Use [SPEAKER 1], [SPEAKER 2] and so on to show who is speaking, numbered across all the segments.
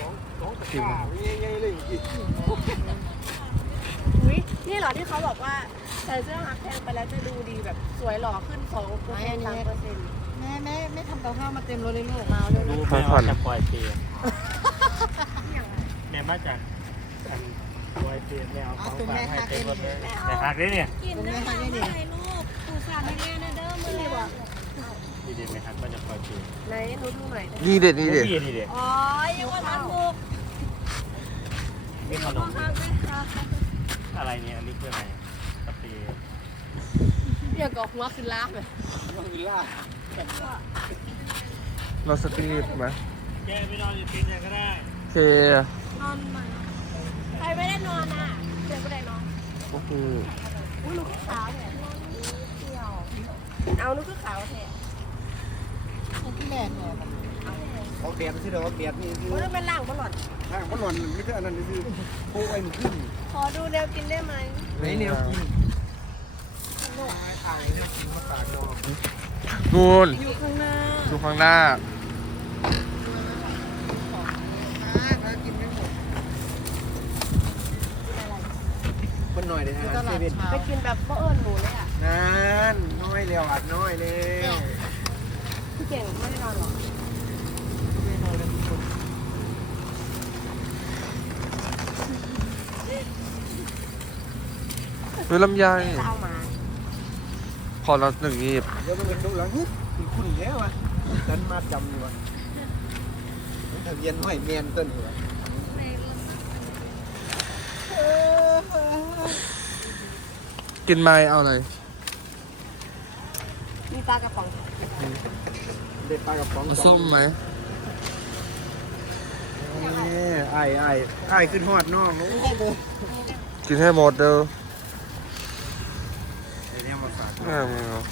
[SPEAKER 1] พิมพ์
[SPEAKER 2] อุ้ยนี่เหรอที่เขาบอกว่าใส่เสื้อฮักแพงไปแล้วจะดูดีแบบสวยหล่อขึ้น2%3%
[SPEAKER 3] แม่ทำกับข้าวมาเต็มรถเลยลูกมาเลย
[SPEAKER 1] ดูแม่ว่าจะปล่อยเปลี่ยนแม่มาจากอันปล่อยเปลี่ยนแม่เอาของฝากให้เต็มรถเลยแต่หักได้เนี่ย
[SPEAKER 2] กินได้ไหมถ่ายรูปปู่ฝากให้แม่นะเด้อมือนี่บอก
[SPEAKER 1] ดีเด็ดไหมครับก็จะปล่อยเปลี่ยน
[SPEAKER 2] ไหนหนูดูหน่อย
[SPEAKER 4] นี่เด็ดนี่เด็ด
[SPEAKER 1] นี่เด็ด
[SPEAKER 2] อ๋อยังว่ามันถูก
[SPEAKER 1] มีขนม
[SPEAKER 2] ฮักไหมคะ
[SPEAKER 1] อะไรเนี่ยอันนี้คืออะไรกาแฟ
[SPEAKER 2] เรียกกับหัวขึ้นลาบเลย
[SPEAKER 4] เราสตรีทไหม
[SPEAKER 1] แกไปนอนอยู่กินยังก็ได้
[SPEAKER 4] โอเคน
[SPEAKER 2] อนมาใครไม่ได้นอนอ่ะเดี๋ยวก็ได้นอน
[SPEAKER 4] โอ้โห
[SPEAKER 2] อุ้ยลูกขาวเนี่ยนอนนิดเดียวเอาลูกขาวแท้
[SPEAKER 3] แม่เนี่ย
[SPEAKER 5] เขาเบียดที่เราเบียดนี่คือ
[SPEAKER 2] โอ้ยเป็นล่างบอลหลอด
[SPEAKER 5] ทางมันหล่นไม่ใช่อันนั้นคือโค้งไอ้มันขึ้น
[SPEAKER 2] ขอดูแนวกินได้ไหม
[SPEAKER 5] ไหนแนวกิน
[SPEAKER 4] นู่น
[SPEAKER 2] อยู่ข้างหน้า
[SPEAKER 4] ดูข้างหน้า
[SPEAKER 5] มันหน่อยเลยฮะเซเว่น
[SPEAKER 2] ไปกินแบบบ่เอิญหนูเลยอ่ะ
[SPEAKER 5] นั่นน้อยเร็วอัดน้อยเร็ว
[SPEAKER 2] พี่เก่งไม่ได้นอนหรอ
[SPEAKER 4] ดูลำไย
[SPEAKER 2] เอามา
[SPEAKER 4] พอเราหนึ่งยีบ
[SPEAKER 5] เดี๋ยวมันเป็นดูหลังคุณแล้วอ่ะดันมาจำอยู่ว่ะทะเบียนห้อยเมียนต้นอยู่ว่ะ
[SPEAKER 4] กินไม้เอาเลย
[SPEAKER 2] มีปลากระป๋อง
[SPEAKER 5] เด็ดปลากระป๋อง
[SPEAKER 4] เอาส้มไหม
[SPEAKER 5] นี่ไอ้ขึ้นหอดน้องโอ้โห
[SPEAKER 4] กินให้หมดเด้อ
[SPEAKER 5] ไอ้เนี่ยมาฝาก
[SPEAKER 4] ไม่เอาไม่เอา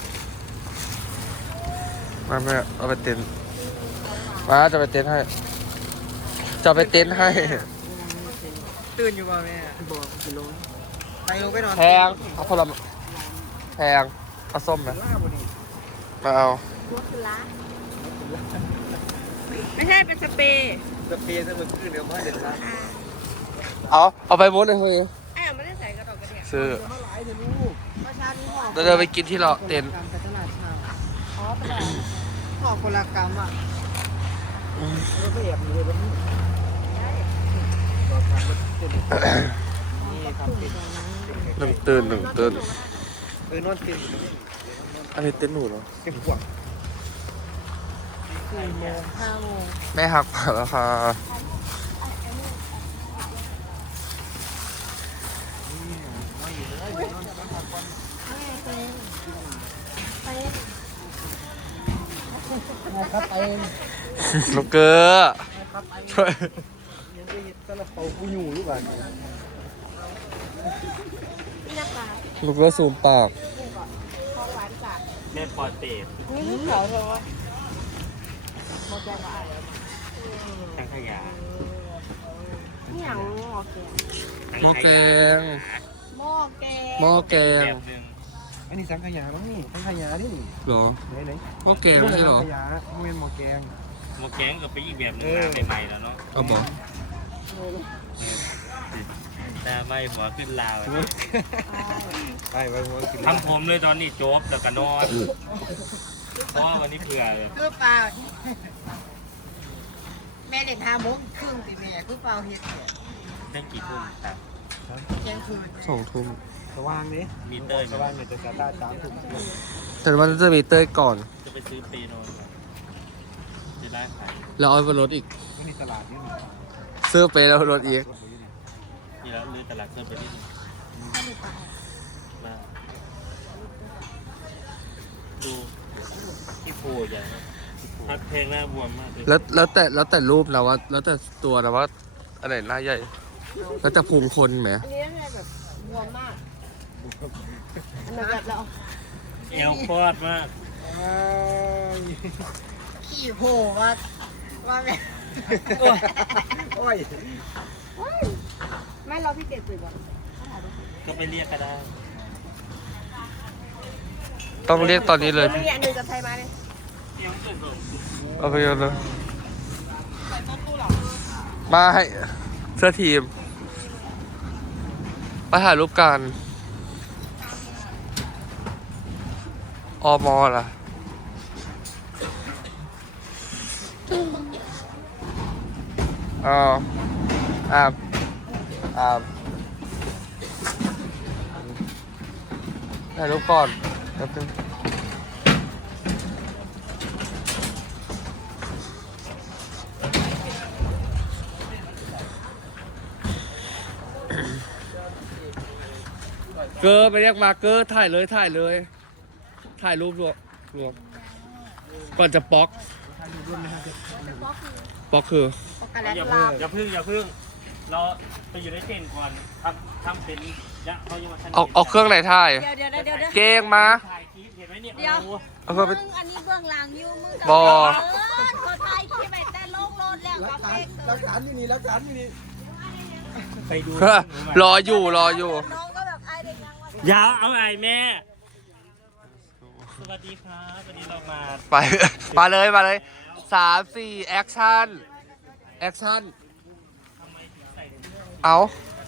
[SPEAKER 4] มาแม่เอาไปเต็นท์มาจะไปเต็นท์ให้ จะไปเต็นท์ให้
[SPEAKER 3] ตื่นอยู่ป่ะแม่
[SPEAKER 5] บอกกิโล
[SPEAKER 3] ไปลงไปนอน
[SPEAKER 4] แพงเอาผลไม้แพงเอาส้มไหม
[SPEAKER 5] ล่าบุรี
[SPEAKER 4] มาเอา
[SPEAKER 2] หัวคือล้าไม่ใช่เป็นสเปรย์
[SPEAKER 5] สเปรย์จะมันขึ้นเดี๋ยวมาเด็ดละ
[SPEAKER 4] เอาไปหมดเลยเฮ้ย
[SPEAKER 2] ไอ้ไม่ได้ใส่กระดอกกระเดียด
[SPEAKER 4] ซื้อ
[SPEAKER 5] มาหลายเถอะลูก
[SPEAKER 3] ประชาธิปไตย
[SPEAKER 4] เราเดินไปกินที่เราเต็นท์
[SPEAKER 3] กรรมไปตลาดเช้าอ๋อตลาดหอคนละกรรมอ่ะ
[SPEAKER 5] เราไม่แอบอยู่เลยวันนี้ต่อทางมันเต็มนี่ทำติด
[SPEAKER 4] หนึ่งตื่นหนึ่งตื่น
[SPEAKER 5] นอนเต็มอยู่เลย
[SPEAKER 4] อันนี้เต็นท์หนูเหรอ
[SPEAKER 5] เต็มกว่า
[SPEAKER 3] 4 โมง 5 โมง
[SPEAKER 4] แม่หักผ่านแล้วค่ะลูกเกอร์ช่วย
[SPEAKER 5] ยังจะเห็นซาลาเปากูอยู่หรือเปล่า
[SPEAKER 2] นี่นะคะ
[SPEAKER 4] ลูกเกอร์ซูมปาก
[SPEAKER 2] ของหวานจาก
[SPEAKER 1] แม่ปล่อยเปลี่ยน
[SPEAKER 2] นี่ลูกเขียวเธอวะ
[SPEAKER 1] ทางขยะ
[SPEAKER 2] นี่อย่างหม้อแกง
[SPEAKER 4] หม้อแกง
[SPEAKER 2] หม้อแกง
[SPEAKER 4] หม้อแกง
[SPEAKER 1] แบบหนึ่ง
[SPEAKER 5] อันนี้สังขยาแล้วนี่สังขยาดิ
[SPEAKER 4] เหรอ
[SPEAKER 5] ไหน
[SPEAKER 4] หม้อแกงไม่ใช่เหรอ
[SPEAKER 5] สังขยาเมนหมอแกง
[SPEAKER 1] หมวกแกงก็ไปอีกแบบหนึ่งมาใหม่ๆแล้วเนาะ
[SPEAKER 4] เอาบอก
[SPEAKER 1] แต่ไม่หัวขึ้นลาว
[SPEAKER 5] ใช่ไปหัวกิน
[SPEAKER 1] ทำผมเลยตอนนี้โจ๊บแล้วก็นอนเพราะว่าวันนี้เผื่อเลย
[SPEAKER 3] คือเปล่าแม่เด็ก5 โมงครึ่งติแม่คือเปล่าเฮ็ดเนี่ย
[SPEAKER 1] เล่นกี่ทุ่มครับ
[SPEAKER 3] เที่ยงคืน
[SPEAKER 4] 2 ทุ่ม
[SPEAKER 5] สว่างนี่
[SPEAKER 1] มีเตอร์
[SPEAKER 5] สว่างเนี่ยจะสตาร์ท3 ทุ่ม
[SPEAKER 4] แต่วันจะมีเต้ยก่อน
[SPEAKER 1] จะไปซื้อเปโนนก่อนจะได้ขาย
[SPEAKER 4] แล้วเอาไปรถอีก
[SPEAKER 5] ไม่มีตลาดนี่
[SPEAKER 4] ซื้อไปแล้วรถอีก
[SPEAKER 1] ที่แล้วลือตลาดเพิ่มไปนิดนึงมาดูที่โพใหญ่นะทัดเพลงหน้าบวมมากเลย
[SPEAKER 4] แล้วแต่รูปนะว่าแล้วแต่ตัวนะว่าอันไหนหน้าใหญ่ แล้วแต่พุงคนไหม
[SPEAKER 2] อันนี้น่าจะแบบบวมมากอันนั้นแบบเรา
[SPEAKER 1] เอวคลอดมาก
[SPEAKER 3] ขี้โผว่าแม่
[SPEAKER 5] โอ้ย
[SPEAKER 2] ไม่เราพี่เก่งตื่นก่อน
[SPEAKER 1] ก็ไปเรียกก็ได้
[SPEAKER 4] ต้องเรียกตอนนี้เลย
[SPEAKER 2] มันมีอันหนึ่งกับไทยมาเนี่ย
[SPEAKER 1] เอวเกิดส่ง
[SPEAKER 4] เอาไปกันเลย
[SPEAKER 2] ใส่ต้นตู้หรอ
[SPEAKER 4] มาให้เสื้อทีมไปถ่ายรูปกันอมอล่ะอ๋ออาบถ่ายรูปก่อนแป๊บนึงเกอร์ไปเรียกมาเกอร์ถ่ายเลยถ่ายรูปรวมก่อนจะป๊อกป๊อกคือ
[SPEAKER 2] โอกาส
[SPEAKER 1] อย่า
[SPEAKER 2] ลา
[SPEAKER 1] พึ่งเราไปอยู่ในเต็นท์ก่อนทำเป็นยะเขายังมา
[SPEAKER 4] เอาเครื่องไหนถ่าย
[SPEAKER 3] เดี๋ยว
[SPEAKER 4] เก้งมา
[SPEAKER 1] ถ่ายคลิปเห็นไหมเนี่ย
[SPEAKER 4] เอาเครื่องไป
[SPEAKER 3] มึงอันนี้เบื้องหลังอยู่มึง
[SPEAKER 4] บอ
[SPEAKER 3] เขาถ่ายคลิปไปแต่ลงรถแล้ว
[SPEAKER 5] รั
[SPEAKER 3] ก็
[SPEAKER 5] กฐา
[SPEAKER 3] เป๊
[SPEAKER 5] น
[SPEAKER 3] ก
[SPEAKER 5] รักฐานนี่รักฐานนี่
[SPEAKER 1] ไปดู
[SPEAKER 4] รออยู่
[SPEAKER 3] น้องก็แบบไอ้เด็กยังว่า
[SPEAKER 1] อย่าเอาไอ้แม่ สวัสดีครับวันนี้เรามา
[SPEAKER 4] ไปมาเลย3-4แอคชั่นเอา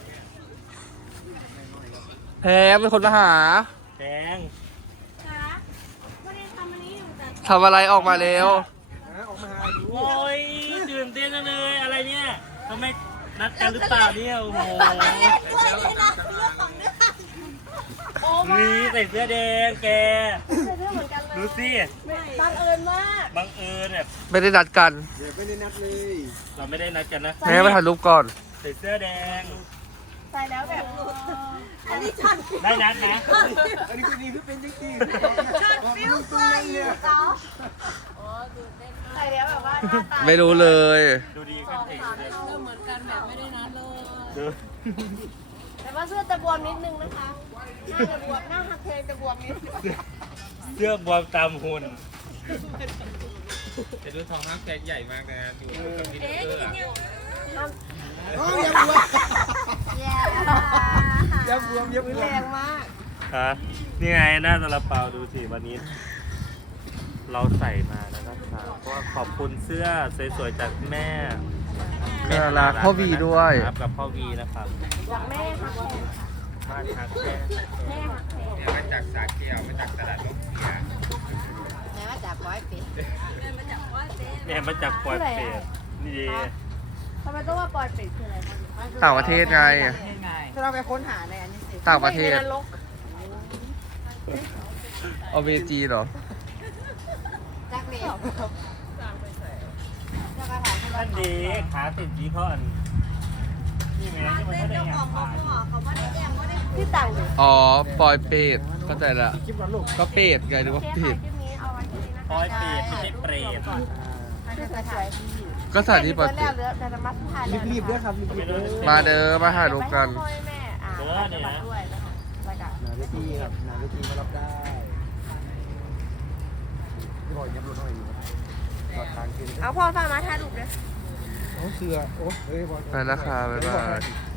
[SPEAKER 4] แพงเป็นคนมาหา
[SPEAKER 1] แดง
[SPEAKER 3] ค่ะวันนี้ทำอันนี้อยู่แต่
[SPEAKER 4] ทำอะไรออกมาเร็ว
[SPEAKER 5] ออกมาหาอยู่
[SPEAKER 1] โอ้ยตื่นเต้นจังเลยอะไรเนี่ยทำไมนัดกันหรือเปล่าเนี่ยโอ้โห
[SPEAKER 3] ด้วยเลยนะเรื่องของเรื่อง
[SPEAKER 2] โอ้มา
[SPEAKER 1] นี่ใส่เสื้อแดงแก
[SPEAKER 2] ใส่เสื้อเหมือนกันเลย
[SPEAKER 1] ดูสิ
[SPEAKER 2] บังเอิญมาก
[SPEAKER 1] บังเอิญแบบ
[SPEAKER 4] ไม่ได้นัดกัน
[SPEAKER 5] เดี๋ยวไม่ได้นัดเลย
[SPEAKER 1] เราไม่ได้นัดกันนะ
[SPEAKER 4] แม่มาถ่ายรูปก่อน
[SPEAKER 1] ใส่เสื้อแดง
[SPEAKER 2] ใส่แล้วแบบ
[SPEAKER 3] อันนี้ช็อต
[SPEAKER 1] ได้นัดนะ
[SPEAKER 5] อันนี้คือนี่คือเป็นจริง
[SPEAKER 3] ช็อตฟิวเซอร์อยู่เขา
[SPEAKER 2] ใส่แล้วแบบว่าหน้าตา
[SPEAKER 4] ไม่รู้เลย
[SPEAKER 1] ดูดีกันเองเลย
[SPEAKER 3] เหมือนกันแบบไม่ได้นัดเลย
[SPEAKER 1] ดู
[SPEAKER 2] แต่ว่าเสื้อจะบวมนิดนึงนะคะ หน้าจะบวม หน้าหักเพลงจะบวมนิดนึง
[SPEAKER 1] เสื้อบวมตามหุ่น
[SPEAKER 5] จะดูทองน้ำแกใหญ่มากนะดู
[SPEAKER 3] เอ๊ะกินยัง
[SPEAKER 5] โอ้ยอย่าบวมอย่าบวมอย่าบว
[SPEAKER 2] แร
[SPEAKER 5] ม
[SPEAKER 2] งมาก
[SPEAKER 1] ฮะนี่ไงหน้าซาลาเปาดูสิวันนี้ เราใส่มาแล้วนะครับก็ขอบคุณเสื้อสวยๆจากแม่
[SPEAKER 4] น่ารักพ่อวีด้วย
[SPEAKER 1] ครับกับพ่อวีนะครับ
[SPEAKER 2] จากแม่หักเพลง
[SPEAKER 1] บ้านทักแม่
[SPEAKER 2] แม่หักเพลง
[SPEAKER 5] เนี่ยมาจากสาเกียวมาจากตลาดนกเกีย
[SPEAKER 3] แม่มาจากร้อยปีแม่มาจากร้อยปี
[SPEAKER 1] แม่มาจากปอยเป็ดนี่ดี
[SPEAKER 2] ทำไมต้องว่าปอยเป็ดคืออะไรคะ
[SPEAKER 4] ต่างประเทศไง
[SPEAKER 3] ถ้าเราไปค้นหาในอันนี้สิ
[SPEAKER 4] ต่างประเทศ
[SPEAKER 2] ไม่นรก
[SPEAKER 4] เอาเวจีเหรอ
[SPEAKER 3] จักเรีย
[SPEAKER 1] ท่านดีขาติดจีเขาอันนี่แม่ที่มัน
[SPEAKER 3] เต้น
[SPEAKER 1] ไม่ได้
[SPEAKER 3] เจ้าข
[SPEAKER 1] งา
[SPEAKER 3] อน ง
[SPEAKER 1] ขาย
[SPEAKER 3] เขาไม่ได้แอมไม่ได้
[SPEAKER 2] ที่ต่างอยู่
[SPEAKER 4] อ๋อ ปอยเป็ดเข้าใจละ
[SPEAKER 5] คลิปนั้นลูก
[SPEAKER 4] ก็เป็ดไงหรือ
[SPEAKER 2] โอ
[SPEAKER 4] ว่า
[SPEAKER 2] เค
[SPEAKER 4] เป็
[SPEAKER 2] ค่ะ
[SPEAKER 4] ด
[SPEAKER 2] คลิปนี้เอาไว้ที่นี้นะคะ
[SPEAKER 1] ปอยเป็ดไม่ใช่เปรต
[SPEAKER 2] ชื่อสวยๆ
[SPEAKER 4] ก็สถานที่ปอย
[SPEAKER 2] แล้
[SPEAKER 4] เป็
[SPEAKER 2] ว
[SPEAKER 4] ด
[SPEAKER 2] เหลือแต่จะมาสุดท้ายแล้ว
[SPEAKER 5] รีบๆด้วยครับรีบๆด้วย
[SPEAKER 4] มาเด้อมาถ่ายรูปกัน
[SPEAKER 2] ไปให้พ่อให้แม่จะมาด้วยนะคะแล้วก็
[SPEAKER 5] หนาเวทีครับหนาเวทีมารับได้รอยยับรถหน่อยอยู่จอดทางคืน
[SPEAKER 2] เอาพ่อฟ้ามาถ่ายรูปเลย
[SPEAKER 5] โอ้เสือโอ้เฮ้ยบอล
[SPEAKER 4] ไปแล้วค่ะบ๊ายบาย